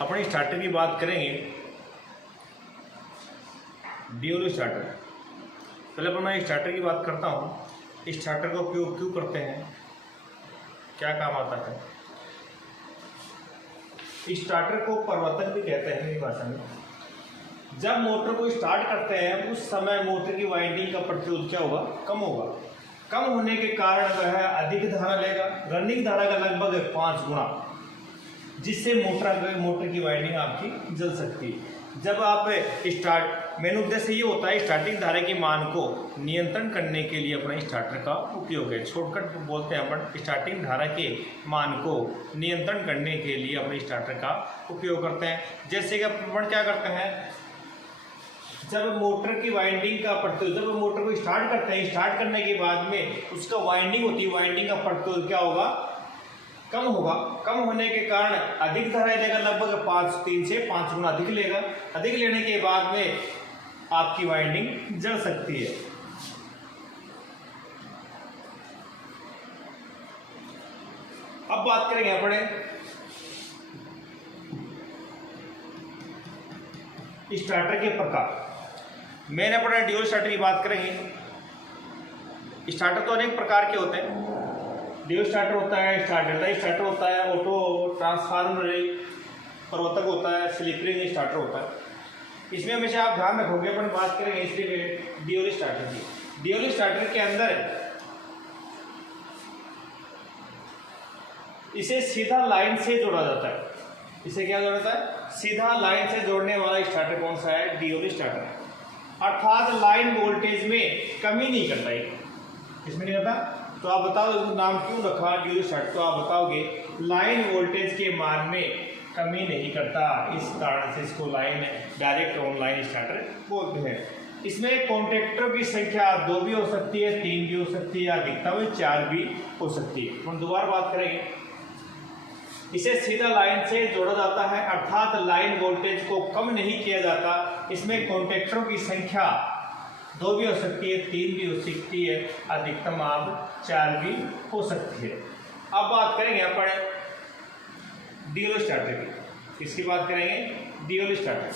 अपने स्टार्टर की बात करेंगे। ड्यूल स्टार्टर, पहले पर मैं स्टार्टर की बात करता हूँ। स्टार्टर का उपयोग क्यों करते हैं, क्या काम आता है। स्टार्टर को प्रवर्तक भी कहते हैं मेरी भाषा में। जब मोटर को स्टार्ट करते हैं उस समय मोटर की वाइंडिंग का प्रतिरोध क्या होगा, कम होगा। कम होने के कारण वह अधिक धारा लेगा, रनिंग धारा का लगभग 5 गुना, जिससे मोटर की वाइंडिंग आपकी जल सकती है। जब आप मेन उद्देश्य ये होता है स्टार्टिंग धारा के मान को नियंत्रण करने के लिए अपने स्टार्टर का उपयोग है। शॉर्टकट बोलते हैं अपन, स्टार्टिंग धारा के मान को नियंत्रण करने के लिए अपने स्टार्टर का उपयोग करते हैं। जैसे कि अपन क्या करते हैं, जब मोटर की वाइंडिंग का प्रतिरोध, जब मोटर को स्टार्ट करते हैं, स्टार्ट करने के बाद में उसका वाइंडिंग होती है, वाइंडिंग का प्रतिरोध क्या होगा, कम होगा। कम होने के कारण अधिक धारा लेगा, लगभग 3 से 5 गुना अधिक लेगा। अधिक लेने के बाद में आपकी वाइंडिंग जल सकती है। अब बात करेंगे अपने स्टार्टर के प्रकार। मैंने अपने ड्यूल स्टार्टर की बात करेंगे। स्टार्टर तो अनेक प्रकार के होते हैं। ड्यूल स्टार्टर होता है, स्टार्टर होता है, ऑटो ट्रांसफार्मर प्रवर्तक होता है, स्लिप रिंग स्टार्टर होता है। इसमें हमेशा आप ध्यान रखोगे, अपन बात करेंगे इसलिए ड्यूल स्टार्टर की। ड्यूल स्टार्टर के अंदर इसे सीधा लाइन से जोड़ा जाता है। इसे क्या जोड़ा जाता है, सीधा लाइन से जोड़ने वाला स्टार्टर कौन सा है, ड्यूल स्टार्टर। अर्थात लाइन वोल्टेज में कमी नहीं करता है, इसमें नहीं करता। तो आप बताओ इसका नाम क्यों रखा ड्यूल स्टार्टर, तो आप बताओगे लाइन वोल्टेज के मान में कमी नहीं करता, इस कारण से इसको लाइन डायरेक्ट ऑनलाइन स्टार्टर बोलते हैं। इसमें कॉन्टैक्टरों की संख्या 2 भी हो सकती है, 3 भी हो सकती है, अधिकतम 4 भी हो सकती है। हम दोबारा बात करेंगे। इसे सीधा लाइन से जोड़ा जाता है, अर्थात लाइन वोल्टेज को कम नहीं किया जाता। इसमें कॉन्टैक्टरों की संख्या 2 भी हो सकती है, 3 भी हो सकती है, अधिकतम आप 4 भी हो सकती है। अब बात करेंगे अपन ड्यूल स्टार्टर की। इसकी बात करेंगे ड्यूल स्टार्टर।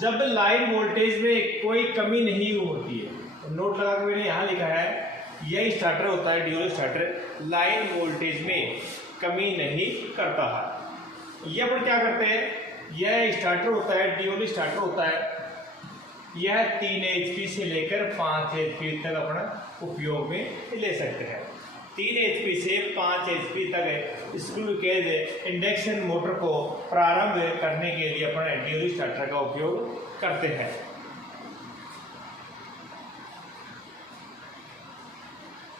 जब लाइन वोल्टेज में कोई कमी नहीं होती है, तो नोट लगा के मैंने यहाँ लिखा है, यह स्टार्टर होता है ड्यूल स्टार्टर, लाइन वोल्टेज में कमी नहीं करता है। यह अपन क्या करते हैं, यह स्टार्टर होता है, ड्यूल स्टार्टर होता है, यह 3 HP से लेकर 5 HP तक अपना उपयोग में ले सकते हैं। 3 HP से 5 HP तक स्क्रू केज इंडक्शन मोटर को प्रारंभ करने के लिए अपने ड्यूल स्टार्टर का उपयोग करते हैं।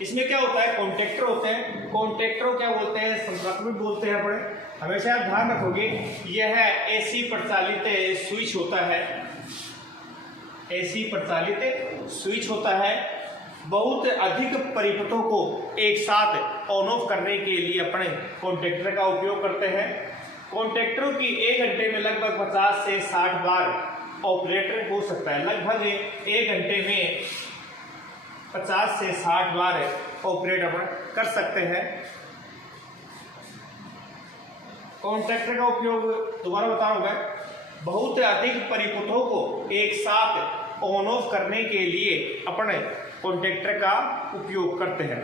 इसमें क्या होता है, कॉन्टैक्टर होते हैं। कॉन्टैक्टर क्या बोलते हैं, संपर्क भी बोलते हैं अपने। हमेशा आप ध्यान रखोगे, यह AC प्रचालित स्विच होता है, AC प्रचालित स्विच होता है। बहुत अधिक परिपथों को एक साथ ऑन ऑफ करने के लिए अपने कॉन्टैक्टर का उपयोग करते हैं। कॉन्टैक्टरों की 1 घंटे में लगभग 50 से 60 बार ऑपरेटर हो सकता है। लगभग 1 घंटे में 50 से 60 बार ऑपरेट अपन कर सकते हैं। कॉन्टैक्टर का उपयोग दोबारा बताऊंगा, बहुत अधिक परिपथों को एक साथ ऑन ऑफ करने के लिए अपने कॉन्टैक्टर का उपयोग करते हैं।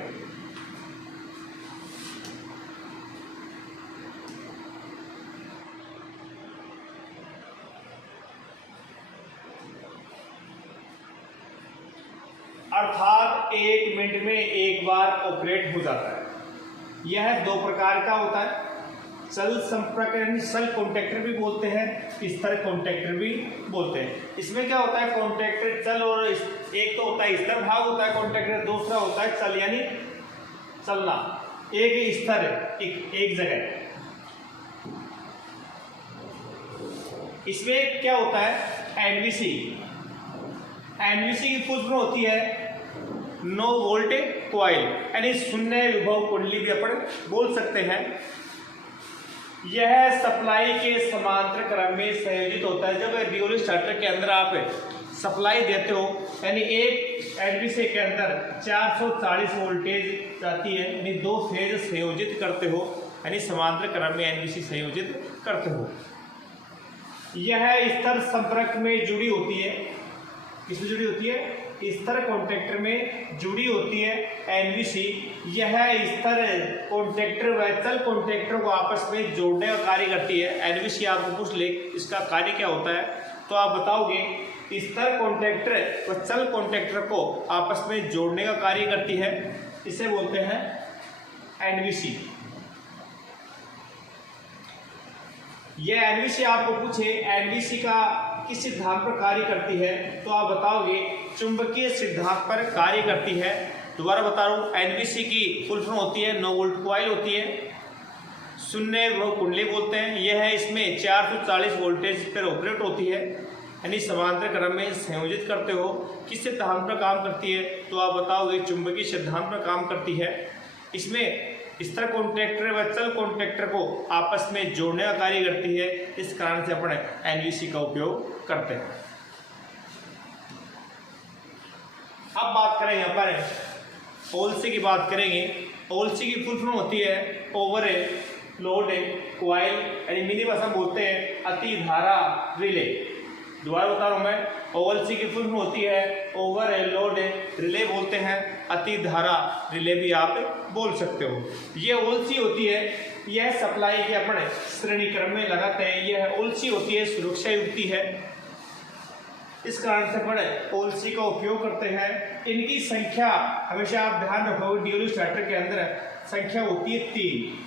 अर्थात 1 मिनट में 1 बार ऑपरेट हो जाता है। यह 2 प्रकार का होता है, चल संपर्क सल कॉन्टैक्टर भी बोलते हैं, स्तर कॉन्टैक्टर भी बोलते हैं। इसमें क्या होता है, कॉन्टैक्टर चल, और एक तो होता है स्तर भाग होता है कॉन्टैक्टर, दूसरा होता है चल यानी चलना, एक स्तर एक जगह। इसमें क्या होता है, एनवीसी की फुल फॉर्म होती है नो वोल्ट कॉइल, यानी शून्य विभव कुंडली भी अपन बोल सकते हैं। यह सप्लाई के समांतर क्रम में संयोजित होता है। जब ड्यूल स्टार्टर के अंदर आप सप्लाई देते हो यानी एक एनवीसी के अंदर 440 वोल्टेज जाती है, यानी 2 फेज संयोजित करते हो, यानी समांतर क्रम में एनवीसी संयोजित करते हो। यह स्तर संपर्क में जुड़ी होती है, किसमें जुड़ी होती है? स्तर कॉन्टैक्टर में जुड़ी होती है एनवीसी। यह स्तर कॉन्टैक्टर व चल कॉन्टैक्टर को आपस में जोड़ने का कार्य करती है। एनवीसी आपको पूछ ले इसका कार्य क्या होता है, तो आप बताओगे स्तर कॉन्टैक्टर व चल कॉन्टैक्टर को आपस में जोड़ने का कार्य करती है, इसे बोलते हैं एनवीसी। यह एनवीसी आपको पूछे एनवीसी का किस सिद्धांत पर कार्य करती है, तो आप बताओगे चुंबकीय सिद्धांत पर कार्य करती है। दोबारा बता रहा हूँ, एनवीसी की फुल फॉर्म होती है 9 वोल्ट कॉइल होती है, शून्य वो कुंडली बोलते हैं। यह है इसमें 440 वोल्टेज पर ऑपरेट होती है, यानी समांतर क्रम में संयोजित करते हो। किस सिद्धांत पर काम करती है, तो आप बताओगे चुंबकीय सिद्धांत पर काम करती है। इसमें स्तर कॉन्टैक्टर व चल कॉन्टैक्टर को आपस में जोड़ने का कार्य करती है, इस कारण से अपन एनवीसी का उपयोग करते हैं। अब बात करें यहाँ पर ओएलसी की बात करेंगे। ओएलसी की फुल फॉर्म होती है ओवर लोड कॉइल, यानी मिनी भाषा में बोलते हैं अति धारा रिले। दोबारा बता रहा हूँ मैं, ओएलसी की फुल फॉर्म होती है ओवर लोड रिले बोलते हैं, अति धारा रिले भी आप बोल सकते हो। ये ओएलसी होती है, यह सप्लाई के अपने श्रेणी क्रम में लगाते हैं। यह ओएलसी होती है सुरक्षा युक्ति है, इस कारण से बड़े ओएलसी का उपयोग करते हैं। इनकी संख्या हमेशा आप ध्यान रखोगे, ड्यूल स्टार्टर के अंदर संख्या होती है 3।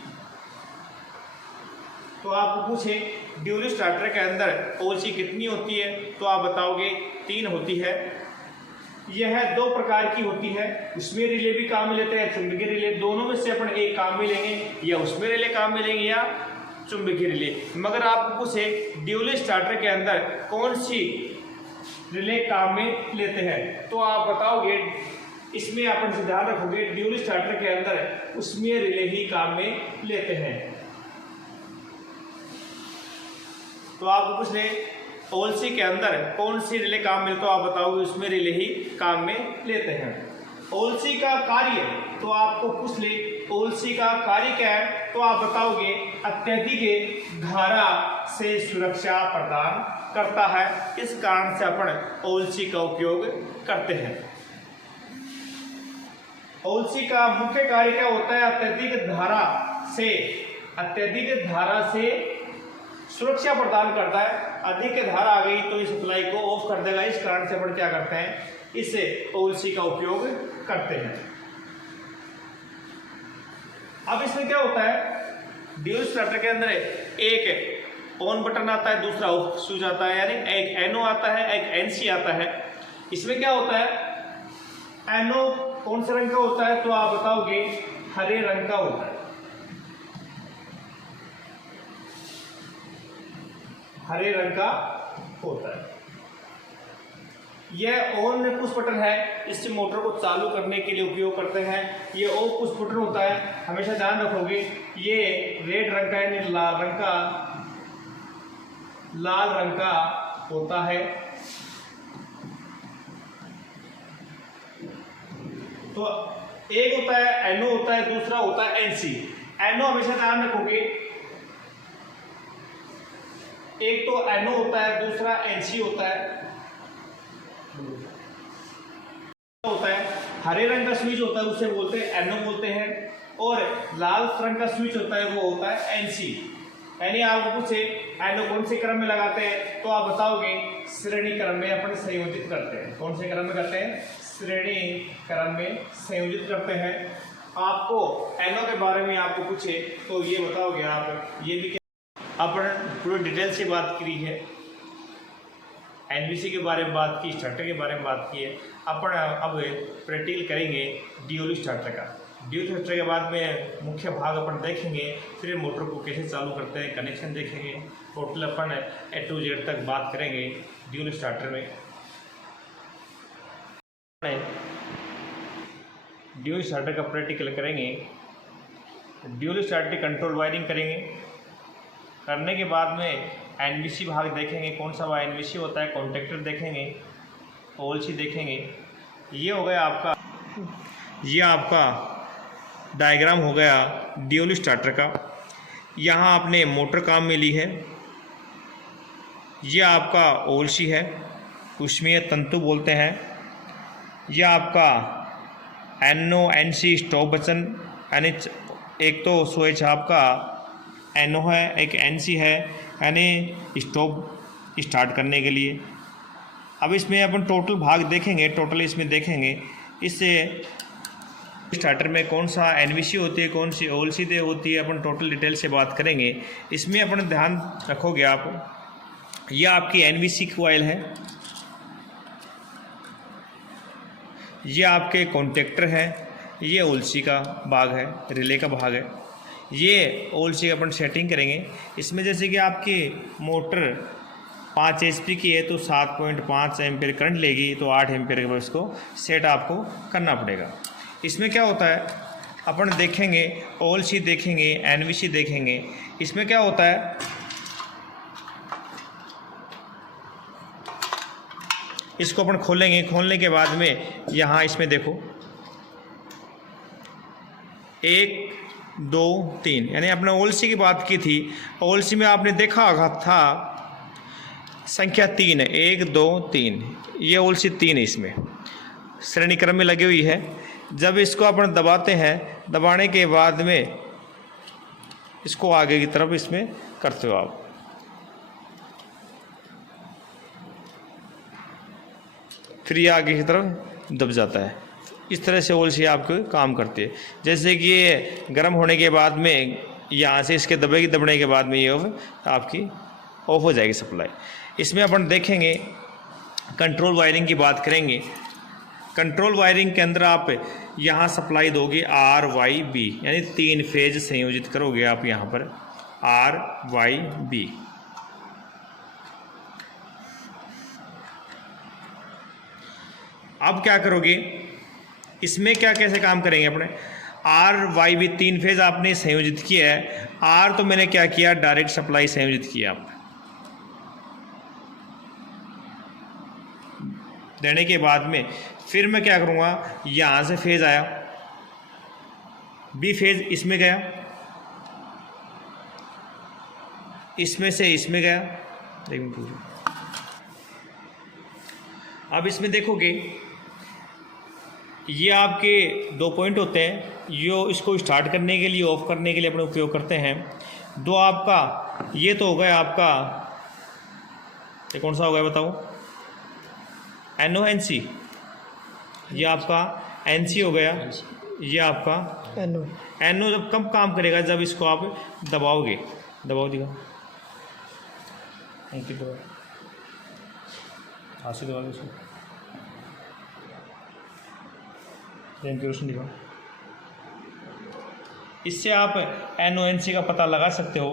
तो आपको पूछे ड्यूल स्टार्टर के अंदर ओएलसी कितनी होती है, तो आप बताओगे 3 होती है। यह 2 प्रकार की होती है, उसमें रिले भी काम में लेते हैं, चुंबकीय रिले। दोनों में से अपन एक काम में लेंगे, या उसमें रिले काम में लेंगे या चुंबकीय रिले। मगर आपको पूछे ड्यूल स्टार्टर के अंदर कौन सी रिले काम में लेते हैं, तो आप बताओगे इसमें अपन से ध्यान रखोगे ड्यूल स्टार्टर के अंदर उसमें रिले ही काम में लेते हैं। तो आपको पूछ ले ओएलसी के अंदर कौन सी रिले काम में, तो आप बताओगे उसमें रिले ही काम में लेते हैं। ओएलसी का कार्य, तो आपको पूछ ले ओएलसी का कार्य क्या है, तो आप बताओगे अत्यधिक धारा से सुरक्षा प्रदान करता है, इस कारण से अपन ओएलसी का उपयोग करते हैं। ओएलसी का मुख्य कार्य क्या होता है? अत्यधिक धारा से सुरक्षा प्रदान करता है। अधिक धारा आ गई तो इस सप्लाई को ऑफ कर देगा, इस कारण से अपन क्या करते हैं, इससे ओएलसी का उपयोग करते हैं। अब इसमें क्या होता है, ड्यूल स्टार्टर के अंदर एक ऑन बटन आता है, दूसरा ऑफ स्विच आता है, यानी एक एनओ आता है, एक एनसी आता है। इसमें क्या होता है, एनओ कौन से रंग का होता है, तो आप बताओगे हरे रंग का होता है। हरे रंग का होता है। यह ऑन पुश बटन है, इससे मोटर को चालू करने के लिए उपयोग करते हैं। ये ऑफ पुश बटन होता है, हमेशा ध्यान रखोगे ये रेड रंग का यानी लाल रंग का होता है। तो एक होता है एनओ होता है, दूसरा होता है एनसी। एनओ हमेशा ध्यान रखोगे, एक तो एनओ होता है, दूसरा एनसी होता है। हरे रंग का स्विच होता है उसे बोलते हैं एनओ बोलते हैं, और लाल रंग का स्विच होता है वो होता है एनसी। यानी आप पूछे एनओ कौन से क्रम में लगाते हैं, तो आप बताओगे श्रेणी क्रम में अपन संयोजित करते हैं। कौन से क्रम में करते हैं? श्रेणी क्रम में संयोजित करते हैं। आपको एनओ के बारे में आपको पूछे तो ये बताओगे आप, ये भी अपन पूरी डिटेल से बात करी है, एनवीसी के बारे में बात की, स्टार्टर के बारे में बात की है। अपन अब प्रैक्टिकल करेंगे ड्यूल स्टार्टर का। ड्यूल स्टार्टर के बाद में मुख्य भाग अपन देखेंगे, फिर मोटर को कैसे चालू करते हैं, कनेक्शन देखेंगे। Total upon A to Z तक बात करेंगे ड्यूल स्टार्टर में। ड्यूल स्टार्टर का प्रैक्टिकल करेंगे, ड्यूल स्टार्टर की कंट्रोल वायरिंग करेंगे। करने के बाद में एनवीसी भाग देखेंगे, कौन सा एनवीसी होता है, कॉन्टैक्टर देखेंगे, ओएलसी देखेंगे, ये हो गया आपका, ये आपका डायग्राम हो गया ड्यूल स्टार्टर का। यहाँ आपने मोटर काम में ली है, ये आपका ओएलसी है, उसमें तंतु बोलते हैं। यह आपका NO NC स्टॉप बटन, यानी एक तो स्विच आपका NO है, एक NC है, यानी स्टॉप स्टार्ट करने के लिए। अब इसमें अपन टोटल भाग देखेंगे, टोटल इसमें देखेंगे इससे स्टार्टर में कौन सा NVC होती है, कौन सी ओएलसी होती है, अपन टोटल डिटेल से बात करेंगे। इसमें अपन ध्यान रखोगे आप, यह आपकी NVC कॉइल है, ये आपके कॉन्टेक्टर है, ये ओएलसी का भाग है, रिले का भाग है। ये ओएलसी का अपन सेटिंग करेंगे। इसमें जैसे कि आपकी मोटर 5 HP की है तो 7.5 एम्पीयर करंट लेगी, तो 8 एम्पीयर का इसको सेट आपको करना पड़ेगा। इसमें क्या होता है, अपन देखेंगे ओएलसी देखेंगे, NVC देखेंगे। इसमें क्या होता है, इसको अपन खोलेंगे, खोलने के बाद में यहाँ इसमें देखो 1 2 3, यानी आपने ओएलसी की बात की थी। ओएलसी में आपने देखा होगा था संख्या 3 है, 1 2 3, ये ओएलसी 3 है, इसमें श्रेणी क्रम में लगी हुई है। जब इसको अपन दबाते हैं, दबाने के बाद में इसको आगे की तरफ इसमें करते हो आप, फिर ये आगे की तरफ दब जाता है। इस तरह से ओएलसी आपको काम करती है। जैसे कि ये गर्म होने के बाद में यहाँ से इसके दबने के बाद में ये आपकी ऑफ हो जाएगी सप्लाई। इसमें अपन देखेंगे कंट्रोल वायरिंग की बात करेंगे। कंट्रोल वायरिंग के अंदर आप यहाँ सप्लाई दोगे RYB, यानी 3 फेज संयोजित करोगे आप यहाँ पर RYB। अब क्या करोगे, इसमें क्या कैसे काम करेंगे अपने, RYB 3 फेज आपने संयोजित किया है। R तो मैंने क्या किया, डायरेक्ट सप्लाई संयोजित किया आप, देने के बाद में फिर मैं क्या करूँगा, यहाँ से फेज आया, B फेज इसमें गया, इसमें से इसमें गया। अब इसमें देखोगे ये आपके 2 पॉइंट होते हैं, यो इसको स्टार्ट करने के लिए, ऑफ करने के लिए अपने उपयोग करते हैं। 2 आपका ये तो हो गया आपका, ये कौन सा हो गया बताओ, NO NC, ये आपका NC हो गया, ये आपका NO जब कब काम करेगा, जब इसको आप दबाओगे, दबाओ दिखा, अंकित दबाओ, हाथ से दबा दो इसको, रोशन दिखाओ। इससे आप NO NC का पता लगा सकते हो,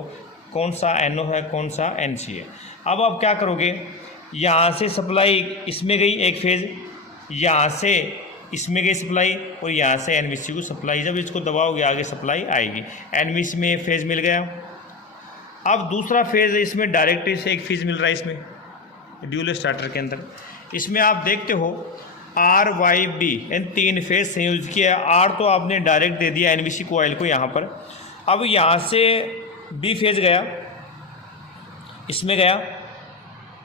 कौन सा NO है, कौन सा NC है। अब आप क्या करोगे, यहाँ से सप्लाई इसमें गई एक फेज, यहाँ से इसमें गई सप्लाई, और यहाँ से NVC को सप्लाई, जब इसको दबाओगे आगे सप्लाई आएगी। NVC में फेज मिल गया। अब दूसरा फेज है, इसमें डायरेक्ट से एक फेज मिल रहा है इसमें ड्यूल स्टार्टर के अंदर। इसमें आप देखते हो RYB, इन 3 फेज संयोजित किया। R तो आपने डायरेक्ट दे दिया NVC कॉइल को यहाँ पर। अब यहाँ से B फेज गया, इसमें गया,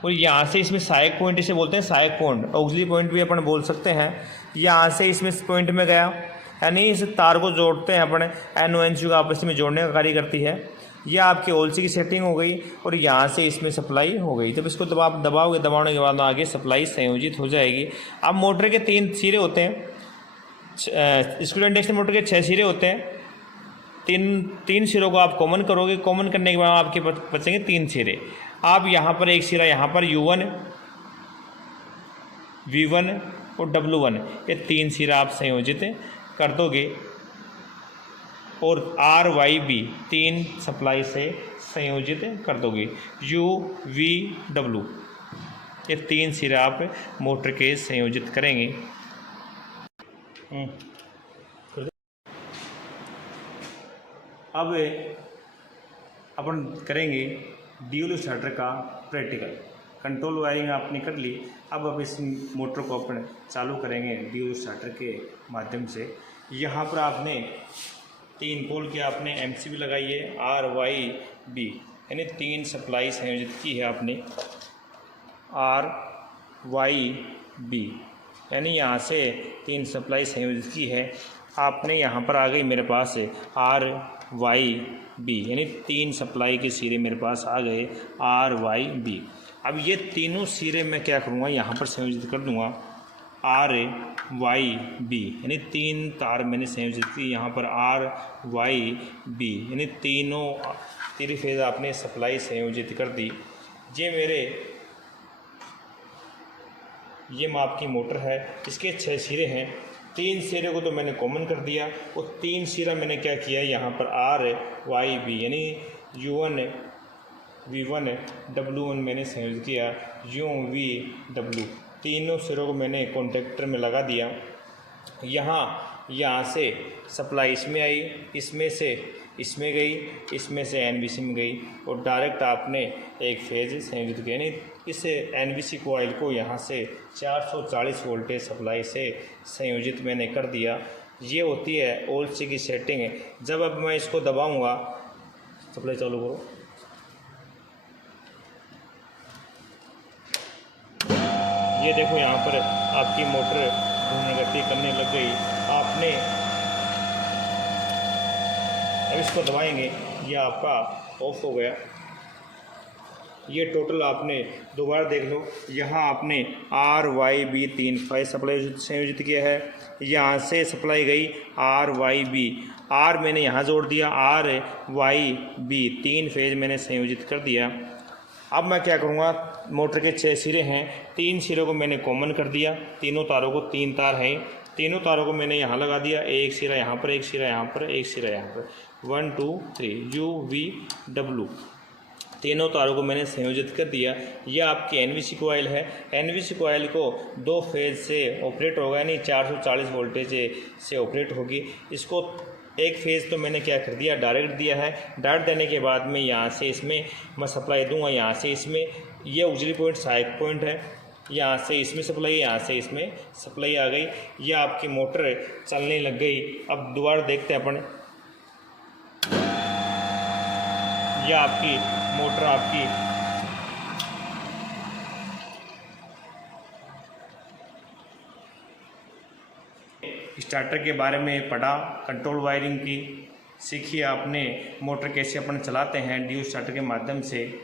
और यहाँ से इसमें सहायक पॉइंट इसे बोलते हैं, सहायक पॉइंट, ऑक्सिलरी पॉइंट भी अपन बोल सकते हैं। यहाँ से इसमें पॉइंट में गया, यानी इस तार को जोड़ते हैं अपने, NO NC को आपस में जोड़ने का कार्य करती है। यह आपकी ओएलसी की सेटिंग हो गई, और यहाँ से इसमें सप्लाई हो गई। जब इसको दबाओगे, दबाने के बाद आगे सप्लाई संयोजित हो जाएगी। अब मोटर के 3 सिरे होते हैं, स्कूल इंडक्शन मोटर के 6 सिरे होते हैं। 3 सिरों को आप कॉमन करोगे, कॉमन करने के बाद आपके बचेंगे 3 सिरे। आप यहाँ पर एक सिरा, यहाँ पर U1, V1 और W1, ये 3 सिरा आप संयोजित कर दोगे, और RYB 3 सप्लाई से संयोजित कर दोगे। U V W, ये 3 सिरे आप मोटर के संयोजित करेंगे। अब अपन करेंगे ड्यूल स्टार्टर का प्रैक्टिकल। कंट्रोल वायरिंग आपने कर ली। अब इस मोटर को अपन चालू करेंगे डी स्टार्टर के माध्यम से। यहाँ पर आपने 3 पोल के आपने MCB लगाई है RYB, यानी 3 सप्लाई संयोजित की है आपने RYB, यानी यहाँ से 3 सप्लाई संयोजित की है आपने। यहाँ पर आ गई मेरे पास RYB, यानी 3 सप्लाई के सिरे मेरे पास आ गए RYB। अब ये तीनों सिरे मैं क्या करूँगा, यहाँ पर संयोजित कर दूँगा RYB, यानी 3 तार मैंने संयोजित की यहाँ पर RYB, यानी तीनों 3 फेज आपने सप्लाई संयोजित कर दी। ये माप की मोटर है, इसके 6 सिरे हैं। 3 सिरे को तो मैंने कॉमन कर दिया, और 3 सिरा मैंने क्या किया यहाँ पर RYB, यानी U1 V1 W1 मैंने संयोजित किया UVW। तीनों सिरों को मैंने कॉन्टेक्टर में लगा दिया। यहाँ से सप्लाई इसमें आई, इसमें से इसमें गई, इसमें से NBC में गई, और डायरेक्ट आपने एक फेज संयोजित किया। यानी इस NBC कॉइल को यहाँ से 440 वोल्टेज सप्लाई से संयोजित मैंने कर दिया। ये होती है OLC की सेटिंग। जब अब मैं इसको दबाऊंगा, सप्लाई चालू करो, ये देखो यहाँ पर आपकी मोटर घूमने गति करने लग गई। आपने अब इसको दबाएंगे, ये आपका ऑफ हो गया। ये टोटल आपने दोबारा देख लो, यहाँ आपने RYB 3 फेज सप्लाई संयोजित किया है। यहाँ से सप्लाई गई RYB, R मैंने यहाँ जोड़ दिया, RYB 3 फेज मैंने संयोजित कर दिया। अब मैं क्या करूँगा, मोटर के 6 सिरे हैं, 3 सिरों को मैंने कॉमन कर दिया। तीनों तारों को, 3 तार हैं, तीनों तारों को मैंने यहाँ लगा दिया। एक सिरा यहाँ पर, एक सिरा यहाँ पर, एक सिरा यहाँ पर, 1 2 3 UVW। तीनों तारों को मैंने संयोजित कर दिया। यह आपकी NBC कॉइल है। NBC कॉइल को 2 फेज से ऑपरेट होगा, यानी 440 वोल्टेज से ऑपरेट होगी। इसको एक फेज़ तो मैंने क्या कर दिया, डायरेक्ट दिया है। डायरेक्ट देने के बाद में यहाँ से इसमें मैं सप्लाई दूंगा, यहाँ से इसमें, ये उजली पॉइंट सहायक पॉइंट है, यहाँ से इसमें सप्लाई, यहाँ से इसमें सप्लाई आ गई। ये आपकी मोटर चलने लग गई। अब दोबारा देखते हैं अपन, यह आपकी मोटर आपकी स्टार्टर के बारे में पढ़ा, कंट्रोल वायरिंग की सीखी आपने, मोटर कैसे अपन चलाते हैं डी स्टार्टर के माध्यम से।